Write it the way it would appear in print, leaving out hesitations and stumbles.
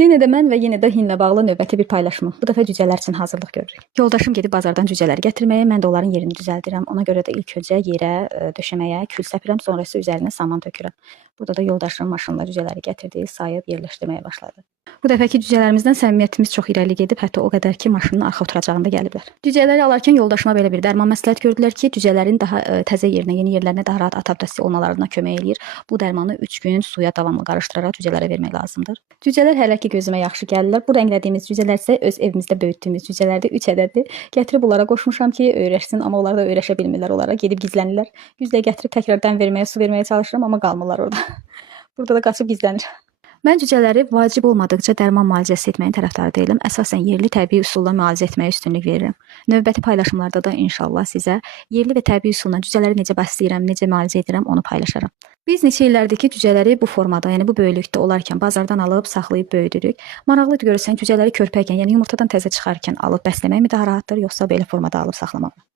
Yenə də mən və yenə də hinlə bağlı növbəti bir paylaşımım. Bu dəfə cücələr üçün hazırlıq görürük. Yoldaşım gedib bazardan cücələri gətirməyə, mən də onların yerini düzəldirəm. Ona görə də ilk öncə yerə, döşəməyə kül səpirəm, sonra isə üzərinə saman tökürəm. Burada da yoldaşım maşınla cücələri gətirdi, sayıb yerləşdirməyə başladı. Bu dəfəki cücələrimizdən səmimiyyətimiz çox irəli gedib, hətta o qədər ki, maşının arxa oturacağında gəliblər. Cücələri alarkən yoldaşıma belə bir dərman məsləhət gördülər ki, cücələrin daha təzə yerinə, yeni yerlərinə daha rahat adaptasiya olmalarına kömək eləyir. Bu dərmanı 3 gün suya davamlı qarışdıraraq cücələrə vermək lazımdır. Cücələr hələ ki gözümə yaxşı gəlirlər. Bu rənglədiyimiz cücələr isə öz evimizdə böyütdüyümüz cücələrdir. 3 ədəddir. Gətirib onlara qoşmuşam ki, öyrəşsin, amma onlar da öyrəşə bilmirlər onlara. Gedib gizlənirlər. Güzlə gətirib təkrardan verməyə, su verməyə çalışıram, amma qalmırlar orada. Burada da qaçıb gizlənir. Mən cücələri vacib olmadıqca dərman müalicəsi etməyin tərəfdarı deyiləm. Əsasən yerli təbii üsulla müalicə etməyə üstünlük verirəm. Növbəti paylaşımlarda da inşallah sizə yerli və təbii üsulla cücələri necə bəsləyirəm, necə müalicə edirəm, onu paylaşaram. Biz neçə illərdir ki, cücələri bu formada, yəni bu böyüklükdə olarkən bazardan alıb, saxlayıb böyüdürük. Maraqlıdır görürsən, cücələri körpəykən, yəni yumurtadan təzə çıxarkən alıb bəsləmək mi daha rahatdır, yoxsa belə formada alıb saxlamaq mı?